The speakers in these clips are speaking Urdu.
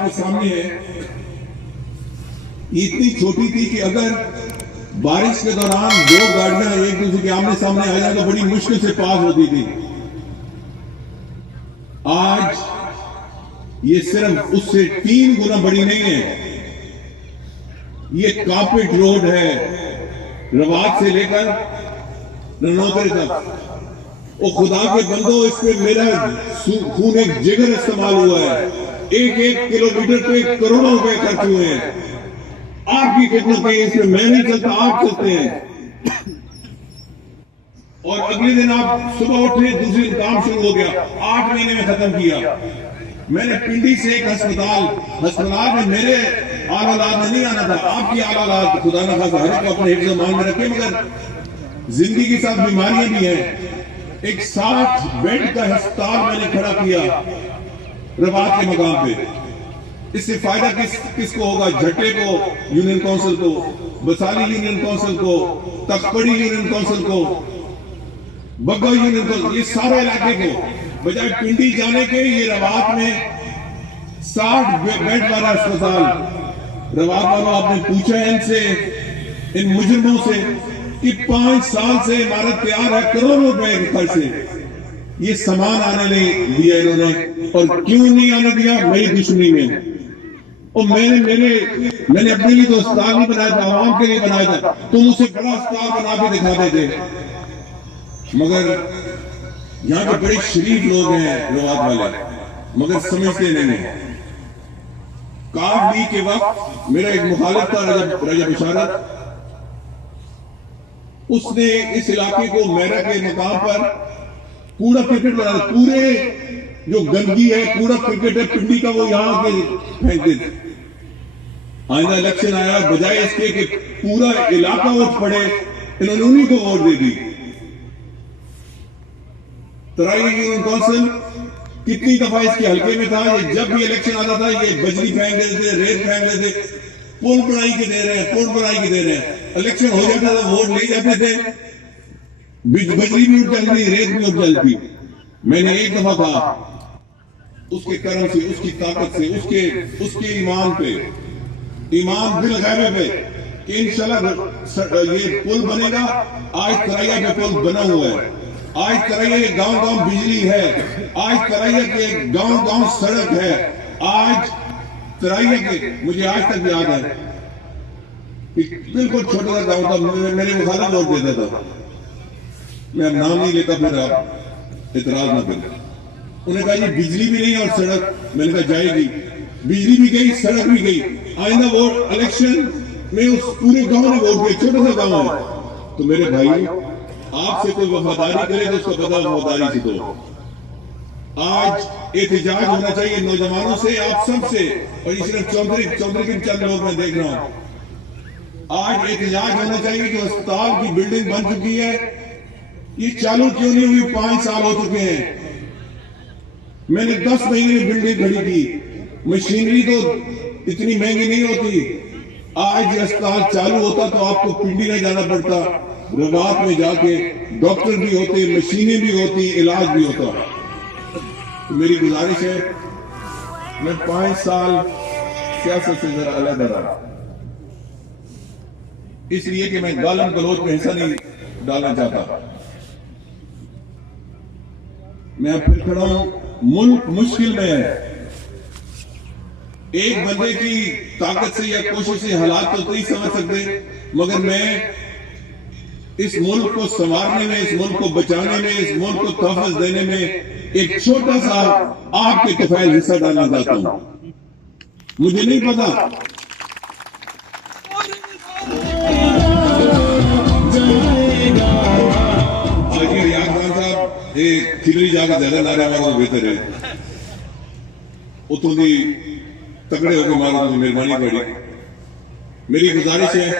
آپ کے سامنے ہے، یہ اتنی چھوٹی تھی کہ اگر بارش کے دوران دو گاڑیاں ایک دوسرے کے آمنے سامنے آ جائیں تو بڑی مشکل سے پاس ہوتی تھی۔ آج یہ صرف اس سے 3 گنا بڑی نہیں ہے۔ یہ کارپیٹ روڈ ہے روات سے لے کر ننوترے تک۔ او خدا کے بندو، اس پہ میرا خون ایک جگر استعمال ہوا ہے۔ 1 کلومیٹر پہ کروڑوں روپے خرچ ہوئے ہیں۔ آپ کی خدمت ہے، اس میں میں نہیں چلتا، آپ چلتے ہیں۔ اور اگلے دن آپ صبح اٹھے، دوسری کام شروع ہو گیا، 8 مہینے میں ختم کیا۔ میں نے پنڈی سے ایک ہسپتال میں میرے آل اولاد میں نہیں آنا تھا، آپ کی آل اولاد خدا نہ خاصہ ہر ایک کو اپنے حفظ و امان میں رکھے، مگر زندگی کے ساتھ بیماریاں بھی ہیں۔ ایک 60 بیڈ کا ہسپتال میں نے کھڑا کیا روات کے مقام پہ۔ اس سے فائدہ کس کو ہوگا؟ جھٹے کو، یونین کونسل کو، بسالی یونین کونسل کو، تکپڑی یونین کونسل کو، بگا یونین کونسل، یہ سارے علاقے کو۔ بجائے پنڈی جانے کے یہ روات میں 60 بیڈ والا اسپتال۔ روات والوں، آپ نے پوچھا ان سے، ان مجرموں سے، کہ 5 سال سے عمارت تیار ہے، کروڑوں روپے کے خرچ سے، یہ سامان آنے نہیں دیا انہوں نے۔ اور کیوں نہیں آنے دیا؟ میری دشمنی میں۔ اور میں نے اپنے لیے تو اسپتال نہیں بنایا تھا، عوام کے لیے بنایا تھا۔ تم اسے بڑا اسپتال بنا کے دکھاتے تھے، مگر یہاں کے بڑے شریف لوگ ہیں روات والے، مگر سمجھتے نہیں ہیں۔ کاف لیگ کے وقت میرا ایک مخالف تھا، رجب بشارت، اس نے اس علاقے کو میرا کے مقام پر کوڑا کرکٹ بنا دیا۔ پورے جو گندگی ہے، کوڑا کرکٹ ہے پنڈی کا، وہ یہاں کے پھینکتے تھے۔ آئندہ الیکشن آیا، بجائے اس کے کہ پورا علاقہ ووٹ پڑے، انہوں نے انہی کو ووٹ دے دی۔ ترائی یونین کونسل کتنی دفعہ اس کے حلقے میں تھا، یہ جب بھی الیکشن آتا تھا یہ بجلی پھینک دیتے تھے، ریت پھینک دیتے تھے، پل بنائی کے دے رہے ہیں، پل بنائی کے دے رہے ہیں۔ الیکشن ہو جاتا تھا، ووٹ لے جاتے تھے، بجلی بھی اٹھ جاتی، ریت بھی اٹھ جاتی۔ میں نے ایک دفعہ کہا اس کے کرم سے، اس کی طاقت سے، اس کے ایمان پہ، ایمان بالغیبے پہ، کہ انشاءاللہ یہ پل بنے گا۔ آج ترائیہ پہ پل بنا ہوا ہے، آج ترائیہ کے گاؤں بجلی ہے، آج ترائیہ کے گاؤں سڑک ہے۔ آج ترائیہ کے، مجھے آج تک یاد ہے، بالکل چھوٹا سا گاؤں تھا، میرے مخالف ووٹ دیتا تھا، میں اب نام نہیں لیتا، پھر آپ اعتراض نہ کریں۔ انہوں نے کہا یہ بجلی بھی نہیں اور سڑک، میں نے کہا جائے گی، بجلی بھی گئی، سڑک بھی گئی۔ آئندہ ووٹ الیکشن میں اس پورے گاؤں نے ووٹ دیا، چھوٹا سا گاؤں ہے۔ تو میرے بھائی، آپ سے کوئی وفاداری کرے تو اس کو پتا وفاداری سے دو۔ آج احتجاج ہونا چاہیے نوجوانوں سے، آپ سب سے، اور یہ صرف چودھری کے چند لوگ میں دیکھ رہا ہوں۔ آج احتجاج ہونا چاہیے جو اسپتال کی بلڈنگ بن چکی ہے، یہ چالو کیوں نہیں ہوئی؟ 5 سال ہو چکے ہیں۔ میں نے 10 مہینے میں بلڈنگ کھڑی کی، مشینری تو اتنی مہنگی نہیں ہوتی۔ آج یہ اسپتال چالو ہوتا تو آپ کو پنڈی نہ جانا پڑتا، روات میں جا کے ڈاکٹر بھی ہوتے، مشینیں بھی ہوتی، علاج بھی ہوتا۔ تو میری گزارش ہے، میں 5 سال سیاست سے ذرا علیحدہ رہا، اس لیے کہ میں گالم گلوچ میں حصہ نہیں ڈالنا چاہتا۔ میں پھر کھڑا ہوں، ملک مشکل میں ہے۔ ایک بندے کی طاقت سے یا کوشش سے حالات تو نہیں سمجھ سکتے، مگر میں اس ملک کو سنوارنے میں، اس ملک کو بچانے میں، اس ملک کو تحفظ دینے میں ایک چھوٹا سا آپ کے کفیل حصہ ڈالنا چاہتا ہوں۔ مجھے نہیں پتا کھلری جا کے زیادہ نعرہ مارو بہتر ہے، اتوں دی تکڑے ہو کے مارو تو مہربانی پڑی۔ میری گزارش ہے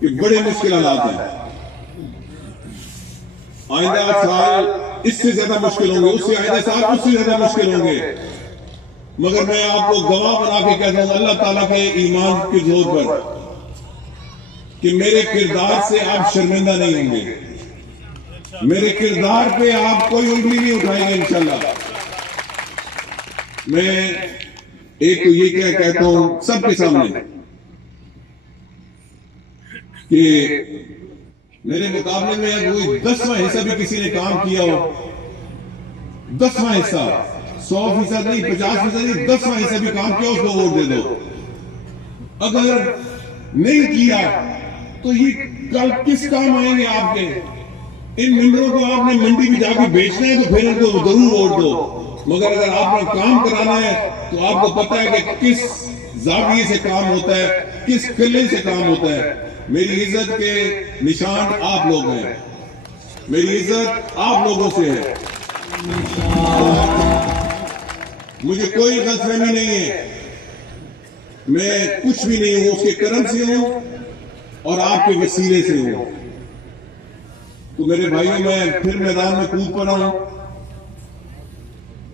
کہ بڑے مشکل حالات ہیں، آئندہ سال اس سے زیادہ مشکل ہوں گے، اس سے آئندہ سال اس سے زیادہ مشکل ہوں گے، مگر میں آپ کو گواہ بنا کے کہتا ہوں اللہ تعالیٰ کے ایمان کی زور پر کہ میرے کردار سے آپ شرمندہ نہیں ہوں گے، میرے کردار پہ آپ کوئی انگلی نہیں اٹھائیں گے انشاءاللہ۔ میں ایک تو یہ کیا کہتا ہوں سب کے سامنے کہ میرے مقابلے میں اگر کوئی 10واں حصہ بھی کسی نے کام کیا ہو، 10واں حصہ، 100% نہیں، 50% نہیں، 10واں حصہ بھی کام کیا، اس کو ووٹ دے دو۔ اگر نہیں کیا تو یہ کل کس کام آئیں گے آپ کے؟ ان ممبروں کو آپ نے منڈی میں جا کے بیچنا ہے تو پھر ان کو ضرور ووٹ دو، مگر اگر آپ نے کام کرانا ہے تو آپ کو پتہ ہے کہ کس زاویے سے کام ہوتا ہے، کس قلعے سے کام ہوتا ہے۔ میری عزت کے نشان آپ لوگ ہیں، میری عزت آپ لوگوں سے ہے، مجھے کوئی غلط فہمی نہیں ہے، میں کچھ بھی نہیں ہوں، اس کے کرم سے ہوں اور آپ کے وسیلے سے ہوں۔ تو میرے بھائیوں میں پھر میدان میں کود پڑا ہوں۔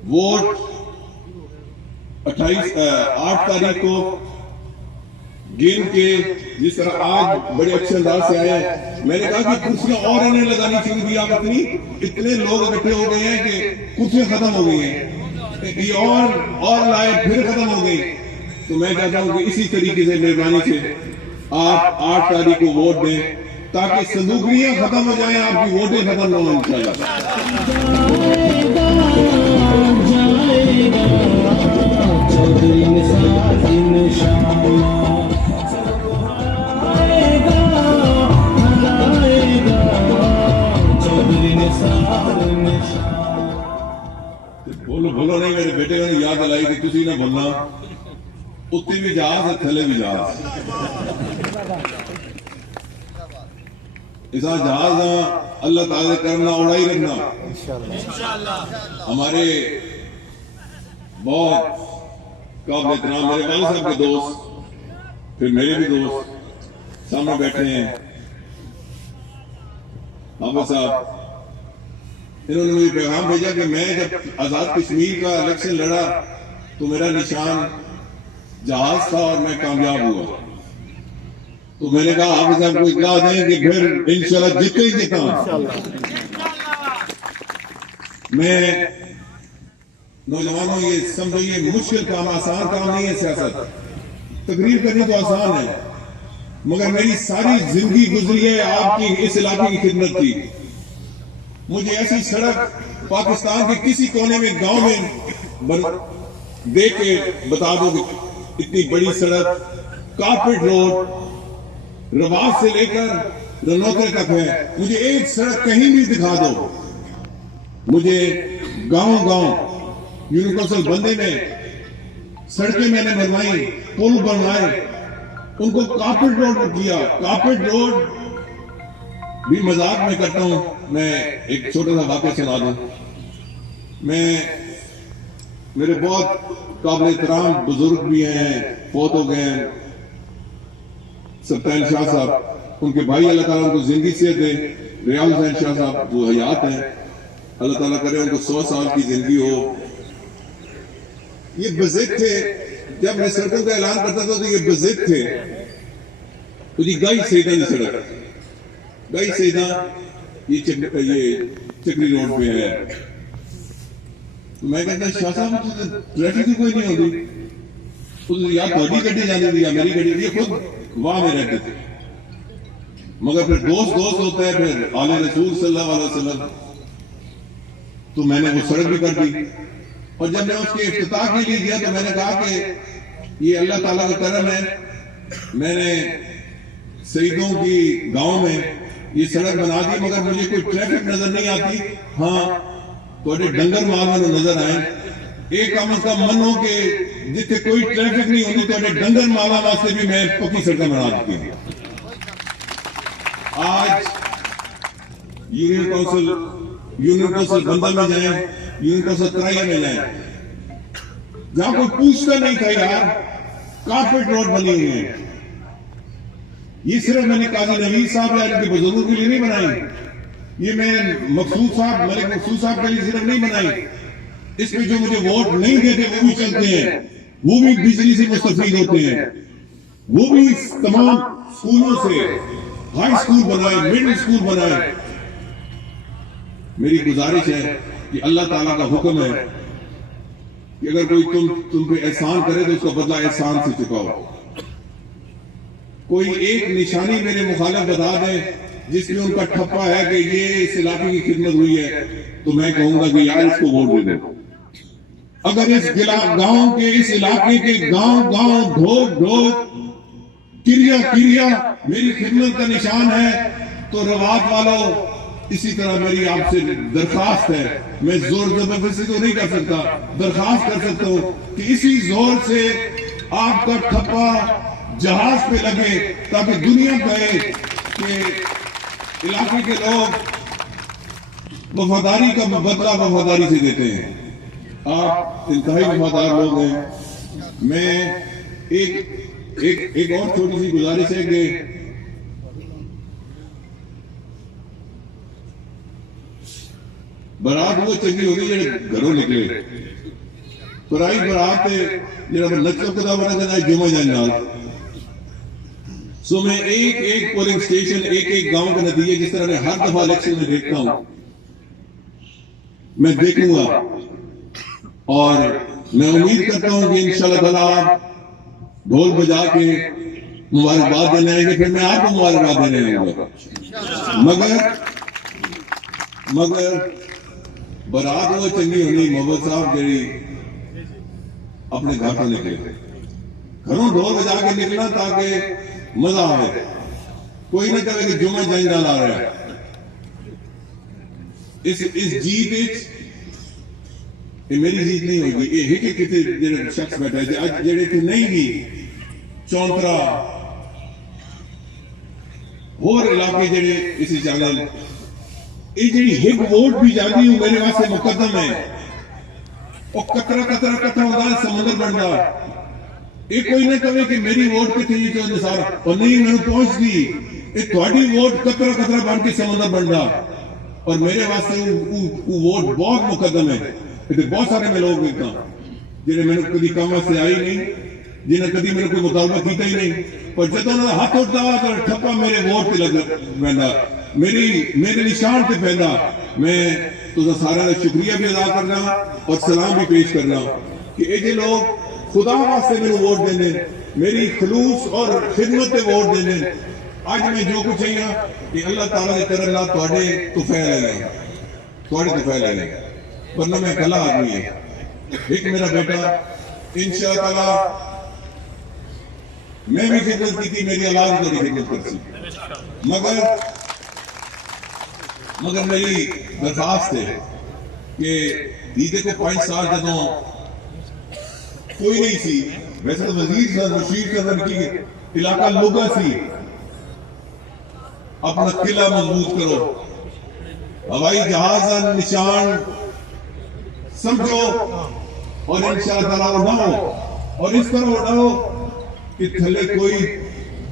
ووٹ 8 تاریخ کو گن کے جس طرح آج بڑے اچھے انداز سے آئے ہیں، میں نے کہا کہ کرسیاں اور انہیں لگانی شروع کی، آپ اتنے لوگ اکٹھے ہو گئے ہیں کہ کرسیاں ختم ہو گئی ہیں، یہ اور لائے پھر ختم ہو گئی۔ تو میں کہتا ہوں کہ اسی طریقے سے مہربانی سے آپ 8 تاریخ کو ووٹ دیں تاکہ صندوقیاں ختم ہو جائیں، آپ کی ووٹیں ختم نہ ہوں انشاءاللہ۔ بولو نہیں، میرے بیٹے نے یاد دلائی کہ تسی نہ بولنا، اتنے بھی جہاز ہے تھلے بھی جہاز، ایسا جہاز اللہ تعالی کرنا اڑائی رکھنا۔ ہمارے بہت قابل احترام میرے والد صاحب کے دوست، پھر میرے بھی دوست سامنے بیٹھے ہیں، حافظ صاحب، انہوں نے مجھے پیغام بھیجا کہ میں جب آزاد کشمیر کا الیکشن لڑا تو میرا نشان جہاز تھا اور میں کامیاب ہوا۔ تو میں نے کہا حافظ صاحب کو اطلاع دیں کہ پھر انشاءاللہ جیتے ہی جیتا ہوں۔ میں نوجوانوں یہ سمجھو یہ مشکل کام، آسان کام نہیں ہے سیاست، تقریر کرنی تو آسان ہے، مگر میری ساری زندگی گزری ہے آپ کی اس علاقے کی خدمت کی۔ مجھے ایسی سڑک پاکستان کے کسی کونے میں گاؤں میں دیکھ کے بتا دو کہ اتنی بڑی سڑک، کارپیٹ روڈ، رواس سے لے کر رنوترے تک ہے، مجھے ایک سڑک کہیں بھی دکھا دو۔ مجھے گاؤں گاؤں یونین کونسل بندے میں سڑکیں میں نے بنوائی، پل بنوائے، ان کو کارپیٹ روڈ کیا۔ کارپیٹ روڈ بھی مذاق میں کرتا ہوں، میں ایک چھوٹا سا واقعہ سنا دوں۔ میرے بہت قابل احترام بزرگ بھی ہیں، فوت ہو گئے ہیں، سلطان شاہ صاحب، ان کے بھائی اللہ تعالیٰ ان کو زندگی سے دے، ریاض حسین شاہ صاحب وہ حیات ہیں، اللہ تعالیٰ کرے ان کو 100 سال کی زندگی ہو۔ یہ بزرگ تھے، جب میں سڑکوں کا اعلان کرتا تھا تو یہ بزرگ تھے، تو جی گائی سیدہ کی سڑک، گائی سیدہ یہ چکری روڈ پہ ہے۔ میں کہتا شاہ صاحب ٹریفک ہی کوئی نہیں ہوتی، یا بڑی گڈی جانے دی یا میری گڈی، یہ خود وہاں میں رہتے تھے، مگر پھر دوست ہوتا ہے، پھر آل رسول صلی اللہ علیہ وسلم، تو میں نے وہ سڑک بھی کر دی۔ اور جب میں اس کے افتتاح کے لیے گیا تو میں نے کہا کہ یہ اللہ تعالیٰ کا کرم ہے، میں نے سعیدوں کی گاؤں میں یہ سڑک بنا دی، مگر مجھے کوئی ٹریفک نظر نہیں آتی۔ ہاں تھوڑے ڈنگر مال میں نظر آئے، ایک کام اس کا من ہو کہ جتنے کوئی ٹریفک نہیں ہوتی تھوڑے ڈنگر مالا واسطے بھی میں پکی سڑکیں بنا دیتی ہوں۔ آج یونین کونسل بندہ میں جائیں، یونین کونسل ترائیہ میں جائیں، جہاں کوئی پوچھتا نہیں تھا یار کارپیٹ روڈ بنی ہوئی ہیں۔ یہ صرف میں نے قاضی نوید صاحب یا ان کے بزرگوں کے لیے نہیں بنائی، یہ میں مقصود صاحب ملک مقصود صاحب کے لیے صرف نہیں بنائی، اس میں جو مجھے ووٹ نہیں دیتے وہ بھی چلتے ہیں، وہ بھی بجلی سے مستفید ہوتے ہیں، وہ بھی تمام سکولوں سے ہائی سکول بنائے، مڈل سکول بنائے۔ میری گزارش ہے کہ اللہ تعالیٰ کا حکم ہے کہ اگر کوئی تم پہ احسان کرے تو اس کا بدلہ احسان سے چکاؤ. کوئی ایک نشانی میرے مخالف بتا دیں جس میں ان کا ٹھپا ہے کہ یہ اس علاقے کی خدمت ہوئی ہے تو میں کہوں گا کہ یار اس کو ووٹ دے دیں. اگر اس گاؤں کے اس علاقے کے گاؤں ڈھوک کریا میری خدمت کا نشان ہے تو روات والوں اسی طرح میری آپ سے درخواست ہے. میں زور زبردستی تو نہیں کر سکتا, درخواست کر سکتا ہوں کہ اسی زور سے آپ کا ٹھپا جہاز پہ لگے تاکہ دنیا کہے کہ علاقے کے لوگ وفاداری کا بدلہ وفاداری سے دیتے ہیں. آپ انتہائی وفادار لوگ ہیں. میں ایک اور چھوٹی سی گزارش ہے کہ برات وہ چنگی ہوگی جڑے گھروں نکلے, پرائی برات جڑا نچو کدا بنا جانا جمعہ جان. سو میں ایک پولنگ سٹیشن ایک گاؤں کے نتیجے جس طرح میں ہر دفعہ الیکشن میں دیکھتا ہوں میں دیکھوں گا, اور میں امید کرتا ہوں کہ انشاءاللہ تعالیٰ آپ ڈھول بجا کے مبارکباد دینے آئیں گے, پھر میں آپ کو مبارکباد دینے آؤں گا. مگر برات وہ چنگی ہونی محمد صاحب جڑی اپنے گھر کو نکلے, گھروں ڈھول بجا کے نکلنا تاکہ مزہ آئے. کوئی نہ کہے کہ جمعہ جائیں ڈال آ رہا ہے. اس جیت یہ میری جیت نہیں ہوگی, یہ ہی کسی جڑے شخص بیٹھا ہے اج جڑے کہ نہیں گی چونترا اور علاقے جڑے اسی چینل یہ جڑی ایک ووٹ بھی جاتی ہوں میرے واسطے مقدم ہے. اور قطرہ کٹھا ہوتا ہے سمندر بنتا. یہ کوئی نہ کہے کہ میری ووٹ کتنی ہی تو نثار اور نہیں میں پہنچ گئی, یہ تھوڑی ووٹ قطرہ بن کے سمندر بنتا. اور میرے واسطے وہ ووٹ بہت مقدم ہے. بہت سارے میں لوگ دیکھتا جنہیں میں نے کبھی کام واسطے آئی نہیں, جنہیں کبھی میں نے کوئی مطالبہ کیتا ہی نہیں, پر جب انہوں نے ہاتھ اٹھتا تو ٹھپا میرے ووٹ پہ لگ پہنتا, میرے نشان پہ پہنتا. میں تو سارا شکریہ بھی ادا کرنا اور سلام بھی پیش کرنا کہ یہ لوگ خدا واسطے میرے ووٹ دینے, میری خلوص اور خدمت پہ ووٹ دینے. آج میں جو کچھ چاہیے کہ اللہ تعالیٰ کے کرم نہ تھوڑے توفیل لے لیں, ورنہ میں کلا آدمی ہے. ایک میرا بیٹا انشاءاللہ میں بھی خدمت کی تھی, میری اولاد کو بھی خدمت کرتی, مگر میری درخواست ہے کہ دیدے کو 5 سال جدوں کوئی نہیں سی, ویسے تو وزیر صاحب مشیر صاحب کی علاقہ لوگا سی, اپنا قلعہ مضبوط کرو, ہوائی جہاز نشان سمجھو اور انشاءاللہ تعالیٰ اڑاؤ, اور اس طرح اڑاؤ کہ تھلے کوئی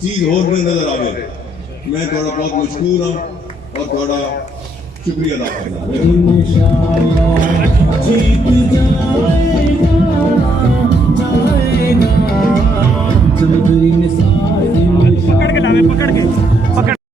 چیز اور نہ نظر آئے. میں تھوڑا بہت مشکور ہوں اور تھوڑا شکریہ ادا کرنا.